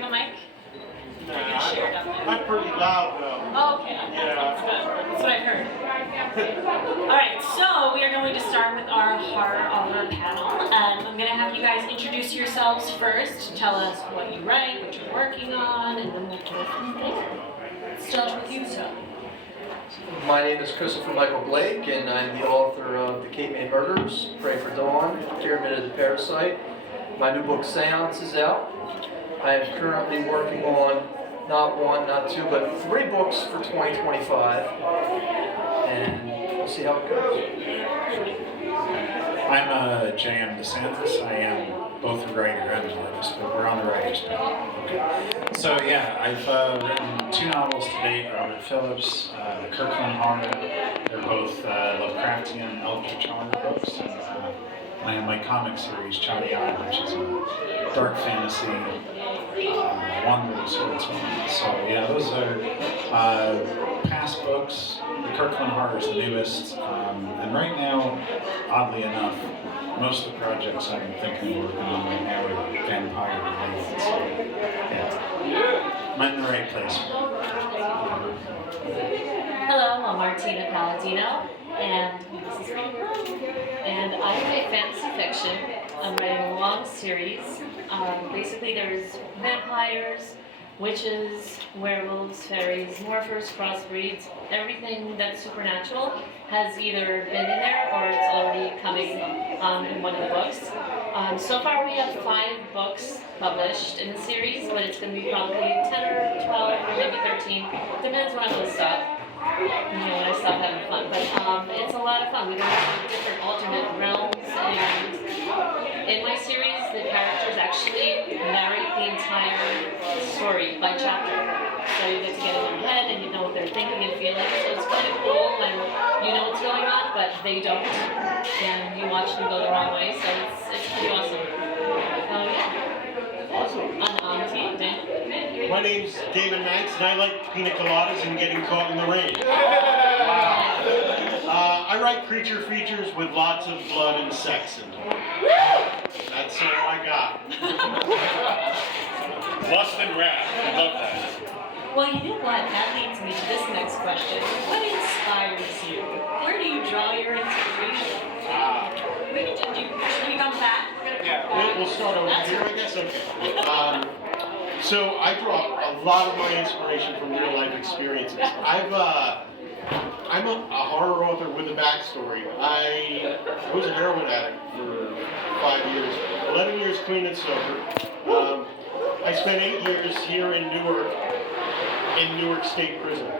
have a mic? Nah, I'm pretty loud though. Oh, okay. Yeah. That's good. That's what I've heard. Alright, so we are going to start with our horror author panel. I'm going to have you guys introduce yourselves first. Tell us what you write, what you're working on, and then we'll go from there. Let's start with you, sir. My name is Christopher Michael Blake, and I'm the author of The Cape May Murders, Pray for Dawn, Pyramid of the Parasite. My new book, Seance, is out. I am currently working on not one, not two, but 3 books for 2025, and we'll see how it goes. I'm J.M. Desantis. I am both a writer and an artist, but we're on the writers panel. So yeah, I've written 2 novels to date, Robert Phillips, Kirkland Horror. They're both Lovecraftian Eldritch horror books. And my comic series, Chadi Island, which is a dark fantasy wonder sort of one. So yeah, those are past books. The Kirkland Horror is the newest. And right now, oddly enough, most of the projects I'm thinking of working on right now are vampire related. So yeah, I'm in the right place. Hello, I'm Martina Potuck-Palladino, and this is and I write fantasy fiction. I'm writing a long series. Basically, there's vampires, witches, werewolves, fairies, morphers, crossbreeds. Everything that's supernatural has either been in there or it's already coming in one of the books. So far, we have 5 books published in the series, but it's going to be probably 10 or 12 or maybe 13. Depends when I will stop. When I stop having fun. But it's a lot of fun. We go into different alternate realms, and in my series, the characters actually narrate the entire story by chapter. So you get to get in their head, and you know what they're thinking and feeling. So it's kind of cool when you know what's going on, but they don't, and you watch them go the wrong way. So it's pretty awesome. Yeah. Awesome. On to you, Dan. My name's Daemon Manx, and I like pina coladas and getting caught in the rain. I write creature features with lots of blood and sex in them. That's all I got. Lust and wrath. I love that. Well, you know what? That leads me to this next question. What inspires you? Where do you draw your inspiration? Should we come back? We'll start over here, I guess. Okay. So I draw a lot of my inspiration from real life experiences. I'm a horror author with a backstory. I was a heroin addict for 5 years, 11 years clean and sober. I spent 8 years here in Newark State Prison.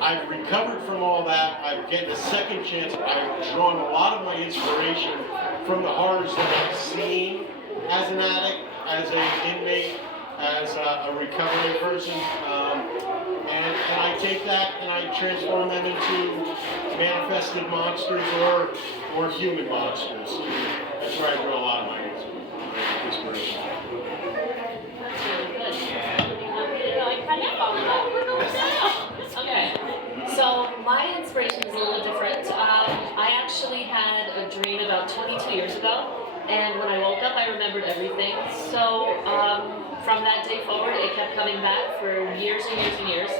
I've recovered from all that. I've getting a second chance. I've drawn a lot of my inspiration from the horrors that I've seen as an addict, as an inmate, as a recovering person, and I take that and I transform them into manifested monsters or human monsters. That's where I draw a lot of my inspiration. That's really good. I kind of follow that. Okay. So my inspiration is a little different. I actually had a dream about 22 years ago, and when I woke up, I remembered everything. So from that day forward, it kept coming back for years and years and years.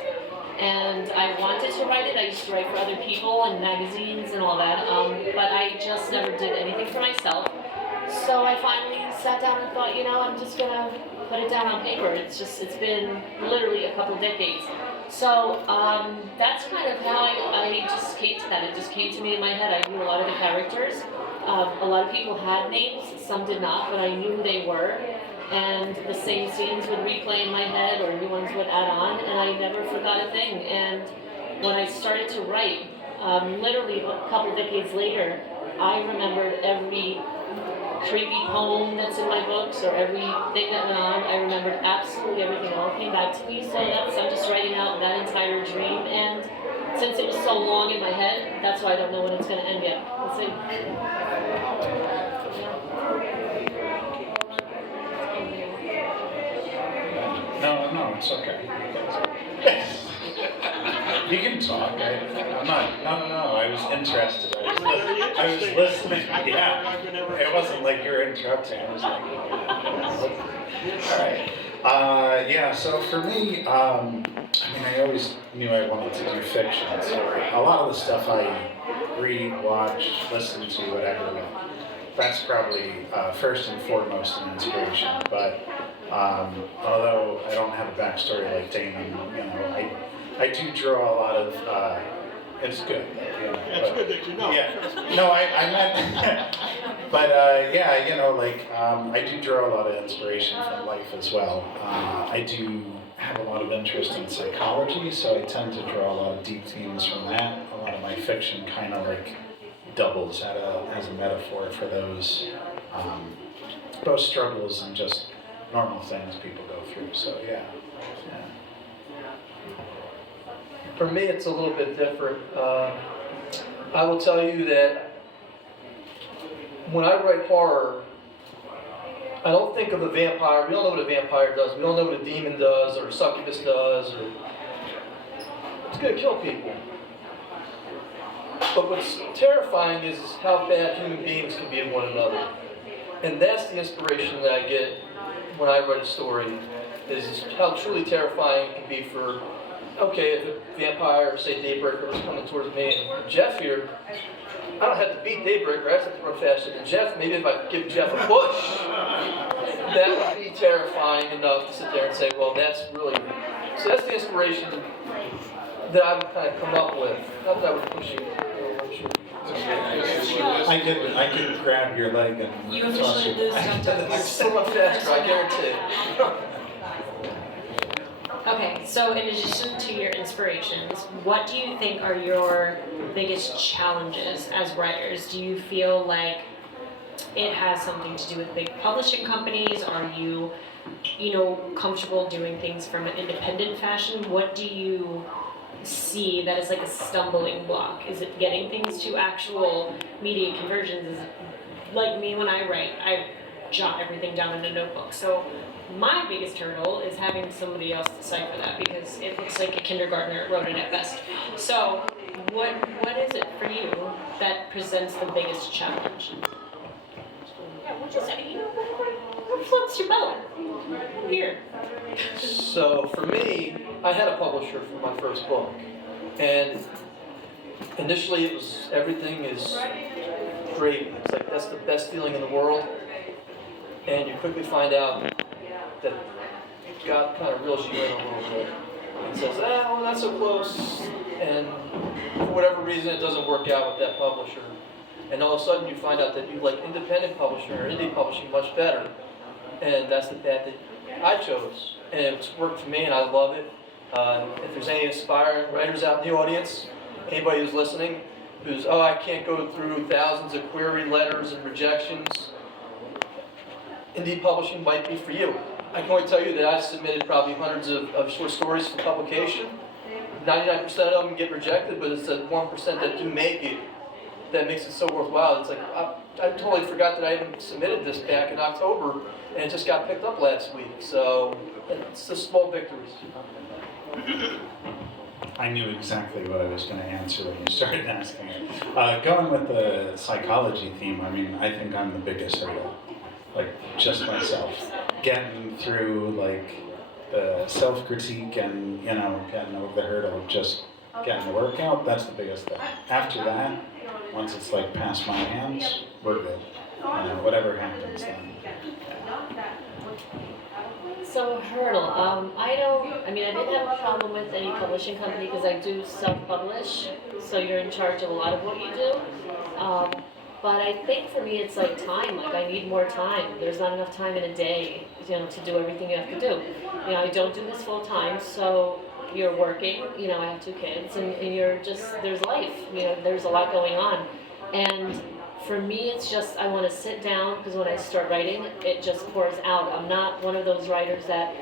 And I wanted to write it. I used to write for other people and magazines and all that, but I just never did anything for myself. So I finally sat down and thought, I'm just gonna put it down on paper. It's been literally a couple decades. So that's kind of how I just came to that. It just came to me in my head. I knew a lot of the characters. A lot of people had names, some did not, but I knew who they were. And the same scenes would replay in my head, or new ones would add on, and I never forgot a thing. And when I started to write, literally a couple decades later, I remembered every creepy poem that's in my books, or everything that went on. I remembered absolutely everything. It all came back to me. So I'm just writing out that entire dream. And since it was so long in my head, that's why I don't know when it's going to end yet. Let's see. No, it's okay. You can talk. I'm not. No. I was interested. I was listening. Yeah. It wasn't like you were interrupting. I was like. Alright. Yeah, so for me, I mean, I always knew I wanted to do fiction, so a lot of the stuff I read, watch, listen to, whatever, that's probably first and foremost an inspiration. But although I don't have a backstory like Daemon, you know, I do draw a lot of, it's good. You know, It's good that you know. Yeah, no, I meant, but yeah, you know, like I do draw a lot of inspiration from life as well. I do have a lot of interest in psychology, so I tend to draw a lot of deep themes from that. A lot of my fiction kind of like doubles as a metaphor for those both struggles and just normal things people go through. So yeah. For me, it's a little bit different. I will tell you that when I write horror, I don't think of a vampire. We don't know what a vampire does. We don't know what a demon does or a succubus does. It's going to kill people. But what's terrifying is how bad human beings can be of one another. And that's the inspiration that I get when I write a story, is how truly terrifying it can be for, okay, if a vampire, say Daybreaker, was coming towards me, and Jeff here, I don't have to beat Daybreaker, I just have to run faster than Jeff. Maybe if I give Jeff a push, that would be terrifying enough to sit there and say, well, that's really, so that's the inspiration that I would kind of come up with. Not that I would push you. I could grab your leg and You toss officially you. lose sometimes. It's so much faster, I guarantee. Okay, so in addition to your inspirations, what do you think are your biggest challenges as writers? Do you feel like it has something to do with big publishing companies? Are you, comfortable doing things from an independent fashion? What do you see that is like a stumbling block? Is it getting things to actual media conversions? Is it, like me when I write, I jot everything down in a notebook. So my biggest hurdle is having somebody else decipher that, because it looks like a kindergartner wrote it at best. So what is it for you that presents the biggest challenge? Yeah, what you say? What floats your boat? Here. So for me, I had a publisher for my first book, and initially it was, everything is great. It's like, that's the best feeling in the world, and you quickly find out that God kind of reels you in a little bit and says, well, not so close, and for whatever reason it doesn't work out with that publisher. And all of a sudden you find out that you like independent publishing or indie publishing much better, and that's the path that I chose. And it's worked for me and I love it. If there's any aspiring writers out in the audience, anybody who's listening, who's, I can't go through thousands of query letters and rejections, indie publishing might be for you. I can only tell you that I've submitted probably hundreds of short stories for publication. 99% of them get rejected, but it's the 1% that do make it that makes it so worthwhile. It's like, I totally forgot that I even submitted this back in October, and it just got picked up last week. So it's the small victories. I knew exactly what I was going to answer when you started asking it. Going with the psychology theme, I mean, I think I'm the biggest hurdle. Like, just myself. Getting through, like, the self-critique and, getting over the hurdle of just getting the work out, that's the biggest thing. After that, once it's, like, past my hands, we're good. Whatever happens then. So hurdle, I didn't have a problem with any publishing company because I do self-publish, so you're in charge of a lot of what you do. But I think for me it's like time, like I need more time. There's not enough time in a day, to do everything you have to do. I don't do this full time, so you're working, I have 2 kids, and you're just, there's life, there's a lot going on. And for me, it's just, I want to sit down, because when I start writing, it just pours out. I'm not one of those writers that,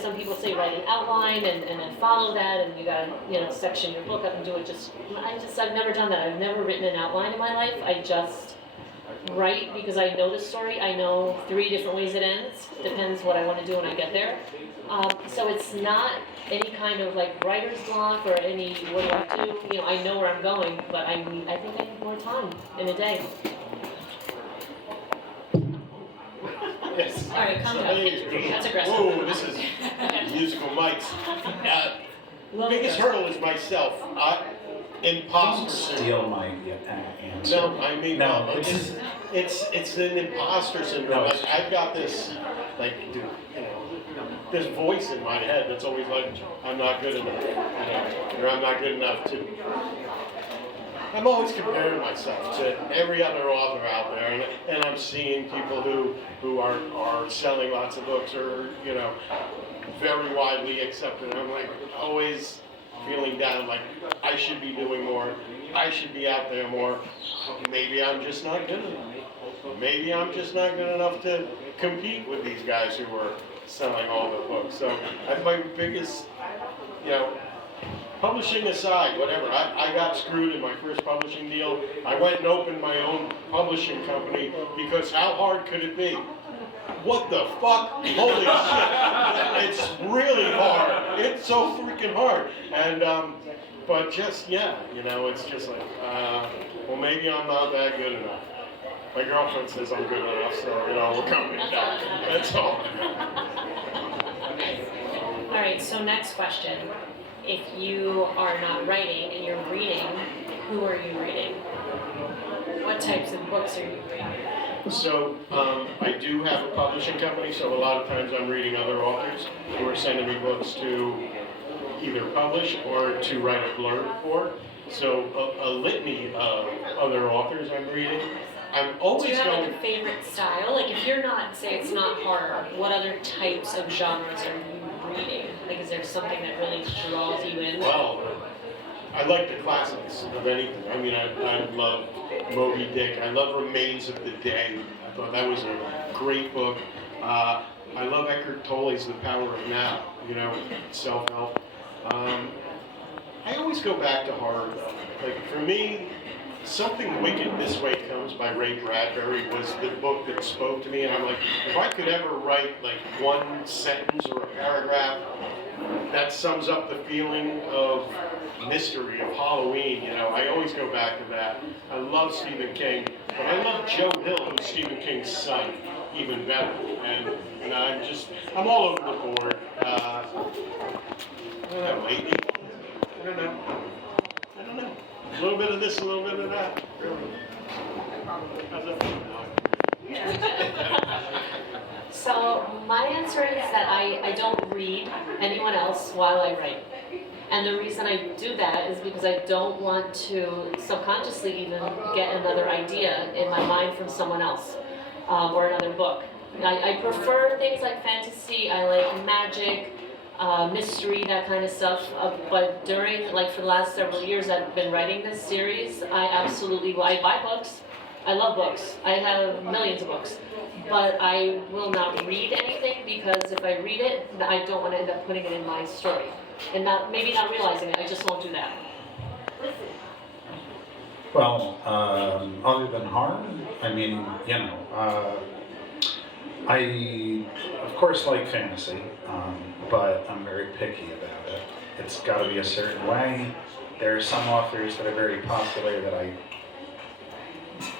some people say write an outline and then follow that, and you gotta, section your book up and do it I've never done that. I've never written an outline in my life. I just write because I know the story. I know 3 different ways it ends. Depends what I want to do when I get there. So it's not any kind of like writer's block or any, what do I do? I know where I'm going, but I think I need more time in a day. Yes. All right, calm down. That's aggressive. Whoa, this is musical mics. Biggest hurdle is myself. Imposter syndrome. Steal my answer. No, I mean, No, it's an imposter syndrome. Like, I've got this, like, dude, you know, this voice in my head that's always like, I'm not good enough, you know, or I'm not good enough to. I'm always comparing myself to every other author out there, and I'm seeing people who are selling lots of books or, you know, very widely accepted. I'm like always feeling down, like I should be doing more, I should be out there more. Maybe I'm just not good enough. Maybe I'm just not good enough to compete with these guys who are selling all the books. So that's my biggest, you know, publishing aside, whatever. I got screwed in my first publishing deal. I went and opened my own publishing company because how hard could it be? What the fuck? Holy shit. It's really hard. It's so freaking hard. And, but just, yeah, you know, it's just like, well, maybe I'm not that good enough. My girlfriend says I'm good enough, so, you know, we're coming down. That's all. All right, so next question. If you are not writing and you're reading, who are you reading? What types of books are you reading? So I do have a publishing company, so a lot of times I'm reading other authors who are sending me books to either publish or to write a blurb for. So a litany of other authors I'm reading. I'm always Do you have going. like a favorite style? Like if you're not, say it's not horror, what other types of genres are you reading? Like is there something that really draws you in? Well, I like the classics of anything. I mean, I love Moby Dick. I love Remains of the Day. I thought that was a great book. I love Eckhart Tolle's The Power of Now, you know, self-help. I always go back to horror, though. Like, for me, Something Wicked This Way Comes by Ray Bradbury was the book that spoke to me, and I'm like, if I could ever write, like, one sentence or a paragraph that sums up the feeling of mystery, of Halloween, you know, I always go back to that. I love Stephen King, but I love Joe Hill, who's Stephen King's son, even better. And I'm all over the board. I don't know, lately. I don't know. A little bit of this, a little bit of that. Really. How's that feel? So my answer is that I don't read anyone else while I write. And the reason I do that is because I don't want to subconsciously even get another idea in my mind from someone else or another book. I prefer things like fantasy, I like magic, mystery, that kind of stuff. But during, like for the last several years I've been writing this series, I buy books. I love books. I have millions of books. But I will not read anything because if I read it, I don't want to end up putting it in my story. And maybe not realizing it, I just won't do that. Well, other than horror, I mean, you know, I of course like fantasy, but I'm very picky about it. It's got to be a certain way. There are some authors that are very popular that I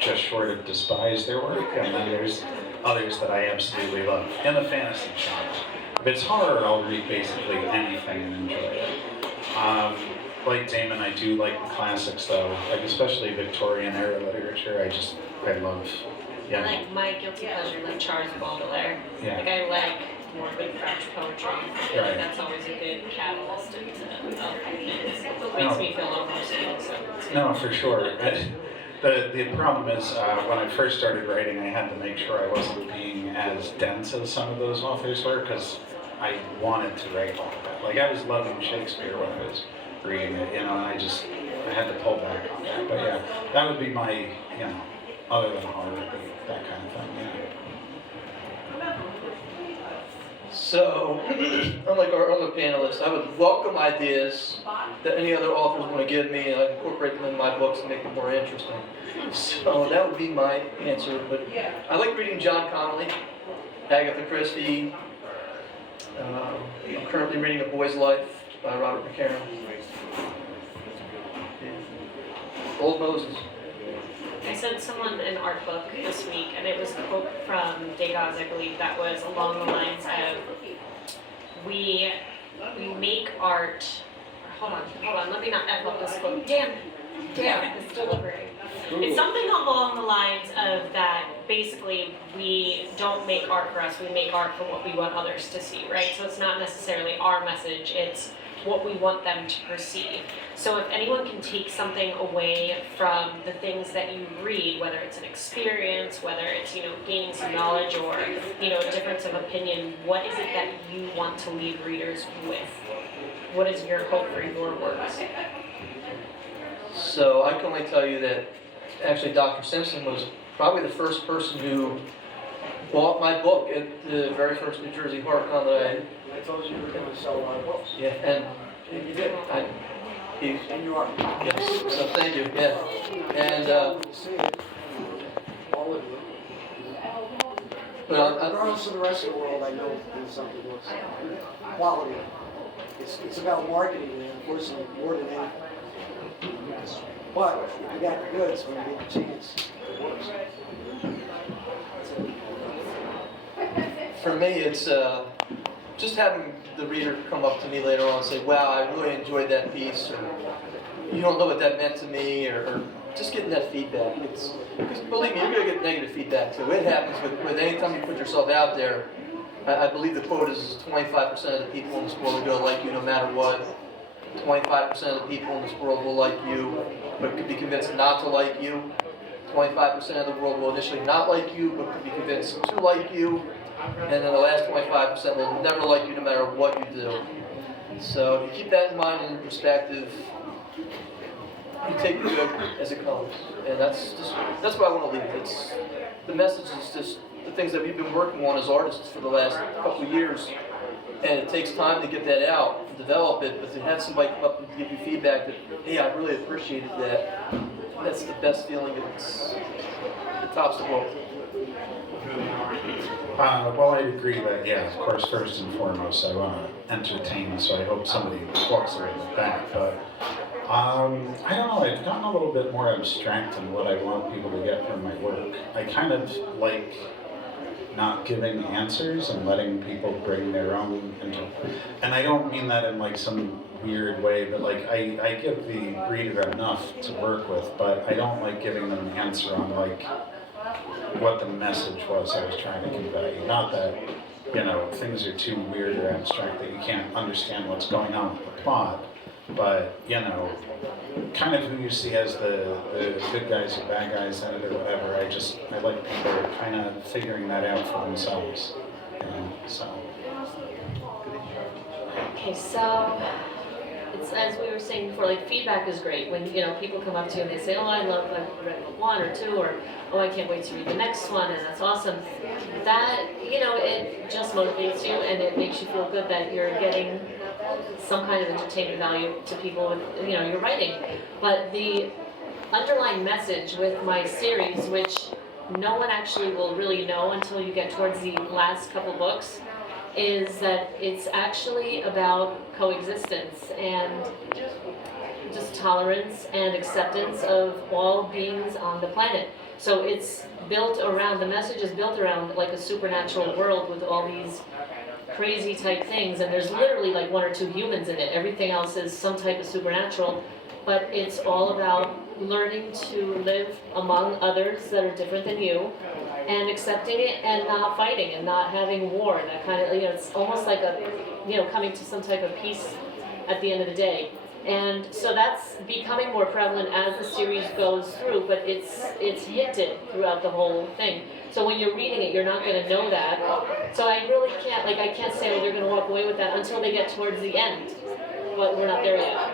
just short of despise their work, and then there's others that I absolutely love in the fantasy genre. If it's horror, I'll read basically anything and enjoy it. Like Daemon, I do like the classics though, like especially Victorian era literature. I love. Yeah. Like my guilty pleasure, like Charles Baudelaire. Yeah. Like I like morbid French poetry. I feel Right. like that's always a good catalyst into it makes me feel a little more sane. So No, for sure. The problem is when I first started writing, I had to make sure I wasn't being as dense as some of those authors were because I wanted to write all of that. Like I was loving Shakespeare when I was reading it, you know, and I had to pull back on that. But yeah, that would be my, you know, other than horror, that kind of thing, yeah. So, unlike our other panelists, I would welcome ideas that any other authors want to give me, and I incorporate them in my books and make them more interesting. So that would be my answer. But I like reading John Connolly, Agatha Christie. I'm currently reading A Boy's Life by Robert McCarran. Old Moses. sent someone an art book this week, and it was a quote from Degas, I believe, that was along the lines of, we make art. Hold on, let me not F up this quote. Damn, this delivery. It's something along the lines of that basically we don't make art for us, we make art for what we want others to see, right? So it's not necessarily our message, it's what we want them to perceive. So if anyone can take something away from the things that you read, whether it's an experience, whether it's, gaining some knowledge or, a difference of opinion, what is it that you want to leave readers with? What is your hope for your works? So I can only tell you that actually Dr. Simpson was probably the first person who bought my book at the very first New Jersey HorrorCon that I told you were going to sell my books. yeah, and And you did. And you are. yes, so thank you, yeah. And, All of you. but Regardless of the rest of the world, I know there's something else. Quality. It's about marketing, and unfortunately, more than anything. But if you got the goods, when you get the chance, it works. for me, it's just having the reader come up to me later on and say, wow, I really enjoyed that piece, or you don't know what that meant to me, or just getting that feedback. Because believe me, you're going to get negative feedback too. It happens with any time you put yourself out there. I believe the quote is 25% of the people in this world are going to like you no matter what. 25% of the people in this world will like you, but could be convinced not to like you. 25% of the world will initially not like you, but could be convinced to like you. And then the last 25% will never like you no matter what you do. So if you keep that in mind and in perspective, you take the good as it comes. And that's what I want to leave. It's the message is just the things that we've been working on as artists for the last couple of years. And it takes time to get that out and develop it, but to have somebody come up and give you feedback that, hey, I really appreciated that, that's the best feeling. It tops the world. Well, I agree that, yeah, of course, first and foremost, I want to entertain, so I hope somebody walks away with that. But I don't know, I've gotten a little bit more abstract in what I want people to get from my work. I kind of like not giving answers and letting people bring their own and I don't mean that in like some weird way, but like I give the reader enough to work with, but I don't like giving them an answer on like what the message was I was trying to convey. Not that, things are too weird or abstract that you can't understand what's going on with the plot, but, kind of who you see as the good guys or bad guys in it or whatever. I like people kind of figuring that out for themselves. So. Okay, so it's as we were saying before, like feedback is great when people come up to you and they say, oh, I've read book 1 or 2, or oh, I can't wait to read the next one, and that's awesome. That it just motivates you and it makes you feel good that you're getting some kind of entertainment value to people with your writing. But the underlying message with my series, which no one actually will really know until you get towards the last couple books, is that it's actually about coexistence and just tolerance and acceptance of all beings on the planet. So it's built around, the message is built around like a supernatural world with all these crazy type things, and there's literally like 1 or 2 humans in it. Everything else is some type of supernatural, but it's all about learning to live among others that are different than you, and accepting it and not fighting and not having war. That kind of, it's almost like a, coming to some type of peace at the end of the day. And so that's becoming more prevalent as the series goes through, but it's hinted throughout the whole thing. So when you're reading it, you're not going to know that. So I really can't, I can't say, oh, they're going to walk away with that until they get towards the end. But we're not there yet.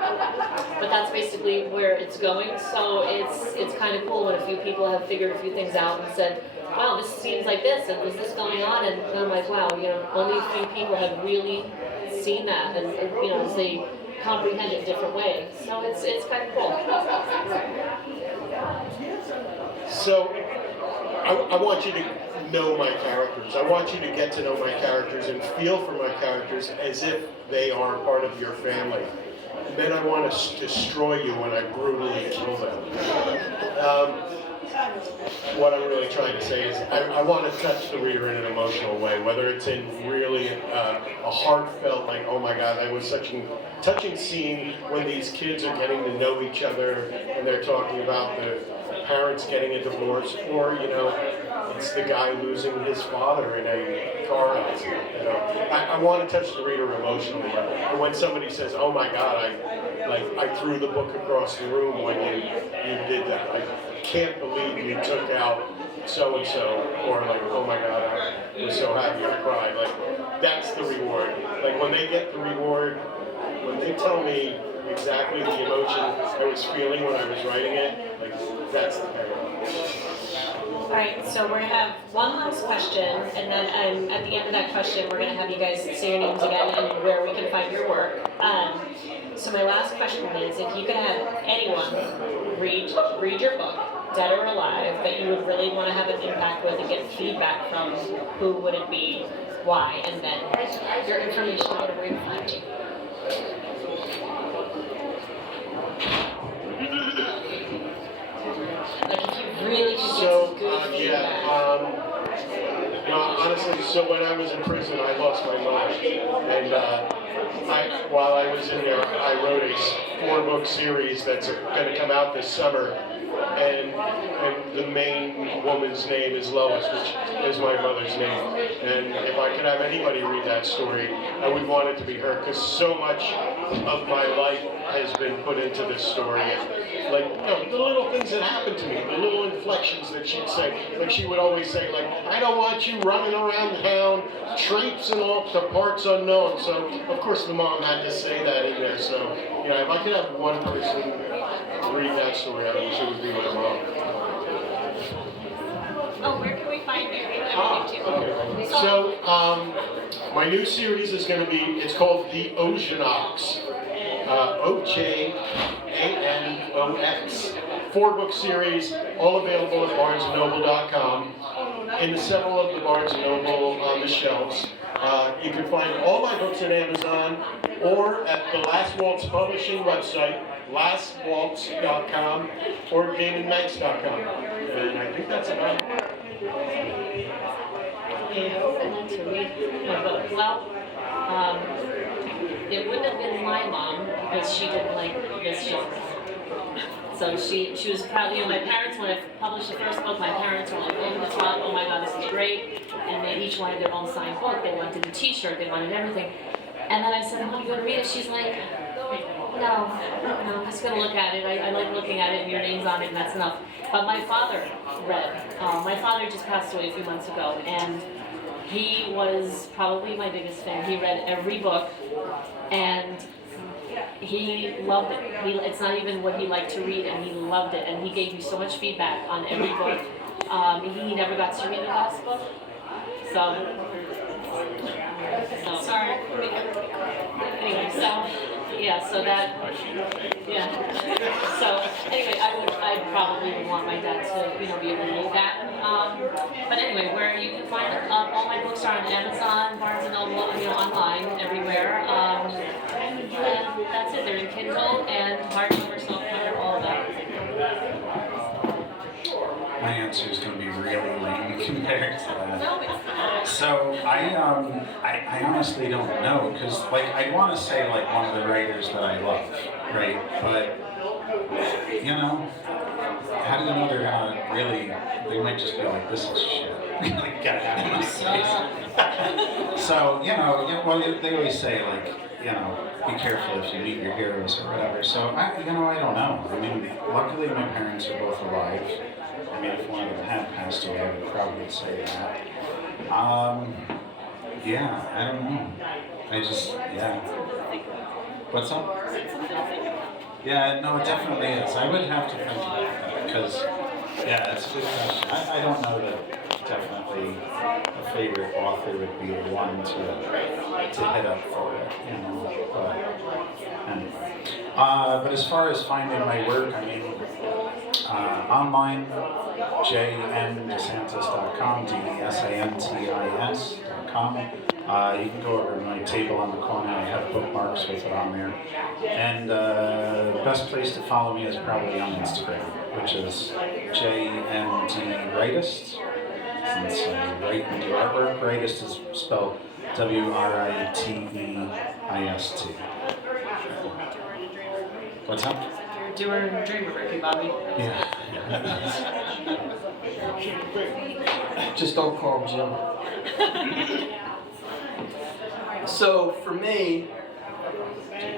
But that's basically where it's going. So it's kind of cool when a few people have figured a few things out and said, wow, this seems like this, and is this going on? And I'm like, wow, only a few people have really seen that, and as they comprehend it in different ways. So it's kind of cool. So I want you to know my characters. I want you to get to know my characters and feel for my characters as if they are part of your family. And then I want to destroy you when I brutally kill them. what I'm really trying to say is I want to touch the reader in an emotional way, whether it's in really a heartfelt, like, oh my God, that was such a touching scene when these kids are getting to know each other and they're talking about the parents getting a divorce, or, you know, it's the guy losing his father in a car accident. You know, I want to touch the reader emotionally. And when somebody says, "Oh my God, I threw the book across the room when you did that. I can't believe you took out so and so," or like, "Oh my God, I was so happy I cried." Like, that's the reward. Like when they get the reward, when they tell me exactly the emotion I was feeling when I was writing it, like that's the paradox. Alright, so we're gonna have one last question, and then at the end of that question, we're gonna have you guys say your names again and where we can find your work. So my last question is, if you could have anyone read your book, dead or alive, that you would really want to have an impact with and get feedback from, who would it be, why, and then your information, whatever you find you. Like if you really could get So, some good feedback. well, honestly, so when I was in prison, I lost my mom, and while I was in there, I wrote a 4-book series that's going to come out this summer, and the main woman's name is Lois, which is my mother's name. And if I could have anybody read that story, I would want it to be her, because so much of my life has been put into this story. Like, you know, the little things that happened to me, the little inflections that she'd say. Like she would always say, like, "I don't want you running around town, traipsing off to parts unknown." So, of course, the mom had to say that in there. So, you know, if I could have one person read that story, I wish it would be my mom. Oh, where can we find you? Okay. So, my new series is going to be, it's called The Oceanox. OJANOX. 4-book series, all available at BarnesandNoble.com. In several of the Barnes & Noble on the shelves. You can find all my books at Amazon or at the Last Waltz Publishing website, lastwaltz.com or DaemonManx.com. And I think that's about it. Yeah, I want to read my book. Well, it wouldn't have been my mom because she didn't like this genre. So she was proud. You know, my parents, when I published the first book, my parents were like, "Oh, this one, oh my God, this is great!" And they each wanted their own signed book. They wanted the T-shirt. They wanted everything. And then I said, "Mom, you going to read it?" She's like, "No, I'm just going to look at it. I like looking at it, and your name's on it, and that's enough." But my father read. My father just passed away a few months ago, and he was probably my biggest fan. He read every book, and he loved it. It's not even what he liked to read, and he loved it. And he gave me so much feedback on every book. He never got to read the last book, so Sorry. anyway, so yeah, so that yeah. So anyway, I'd probably want my dad to be able to read that. But anyway, where you can find all my books are on Amazon, Barnes and Noble, online, everywhere. And that's it. They're in Kindle and hardcover, softcover, all of that. My answer is going to be really lame compared to that. No, it's not. So I honestly don't know, because like I want to say like one of the writers that I love, right? But you know, how do you know they're gonna really? They might just be like, "This is shit." Like, get out of my face. So well, they always say like, be careful if you meet your heroes or whatever. So I don't know. I mean, luckily my parents are both alive. I mean, if one of them had passed away, I would probably say that. Yeah, I don't know. What's up? Yeah, no, it definitely is. I would have to think about that, because, it's a good question. I don't know that definitely a favorite author would be the one to hit up for it, but anyway. But as far as finding my work, I mean, online, jmdesantis.com, DESANTIS.com. You can go over to my table on the corner. I have bookmarks with it on there. And the best place to follow me is probably on Instagram, which is JMD Since write in the artwork, Writist is spelled WRITEIST. What's that? You're a doer and a dreamer, Ricky Bobby. Yeah. Just don't call him Jim. So for me,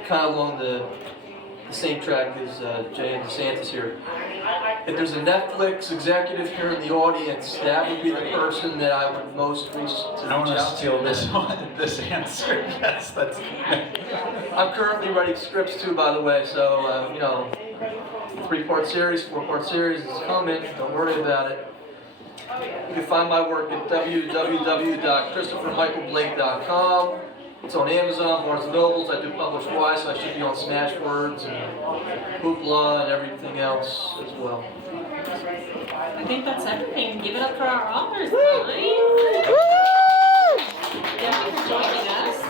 kind of along the same track as Jay and Desantis here, if there's a Netflix executive here in the audience, that would be the person that I would most reach to. I want to steal this one, this answer. Yes, that's. I'm currently writing scripts too, by the way, so, 3-part series, 4-part series is coming, don't worry about it. You can find my work at www.christophermichaelblake.com. It's on Amazon, Barnes & Nobles. I do publish Wise, so I should be on Smashwords and Hoopla and everything else as well. I think that's everything. Give it up for our authors, guys. Thank you for joining us.